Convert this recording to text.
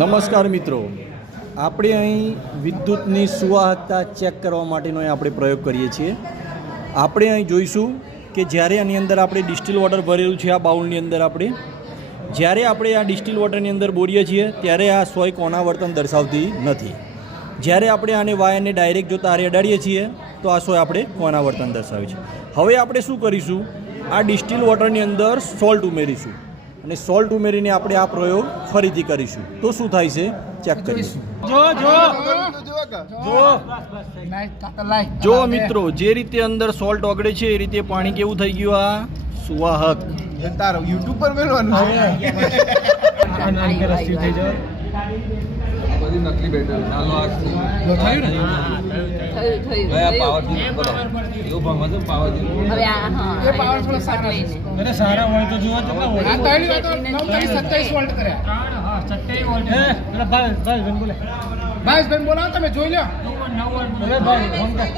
નમસ્કાર મિત્રો. આપણે અહીં વિદ્યુતની સુવાહકતા ચેક કરવા માટેનો આપણે પ્રયોગ કરીએ છીએ. આપણે અહીં જોઈશું કે જ્યારે આની અંદર આપણે ડિસ્ટિલ વોટર ભરેલું છે આ બાઉલની અંદર આપણે, જ્યારે આપણે આ ડિસ્ટિલ વોટરની અંદર બોરીએ છીએ ત્યારે આ સોય કોના વર્તન દર્શાવતી નથી. જ્યારે આપણે આને વાયરને ડાયરેક્ટ જો તારે અડાડીએ છીએ, તો આ સોય આપણે કોના વર્તન દર્શાવે છે. હવે આપણે શું કરીશું? આ ડિસ્ટિલ વોટરની અંદર સોલ્ટ ઉમેરીશું. અને સોલ્ટ ઉમેરીને આપણે આ પ્રયોગ ફરીથી કરીશું. તો શું થાય છે? ચેક કરીશું. જો મિત્રો જે રીતે અંદર સોલ્ટ ઓગળે છે એ રીતે પાણી કેવું થઈ ગયું આ? સુવાહક. તારો યુટ્યુબ પર મેળવાનું છે. બધી નકલી બેટર આ થયું થયું. ગયા થયું. પાવરથી એવું ભણવા છે પાવરથી હવે આ હા એ power સારા છે. અરે સારા હોય તો જોવા કેટલા હોય. આ ત્રણ વાર નવ તારીખ સત્તાવીસ વોલ્ટ કર્યા. હા સત્યાવીસ વોલ્ટ હે? અરે ભાઈ ભાઈ બેન બોલે. બેન બોલાવો તમે જોઈ લો અરે ભાઈ ફોન કર.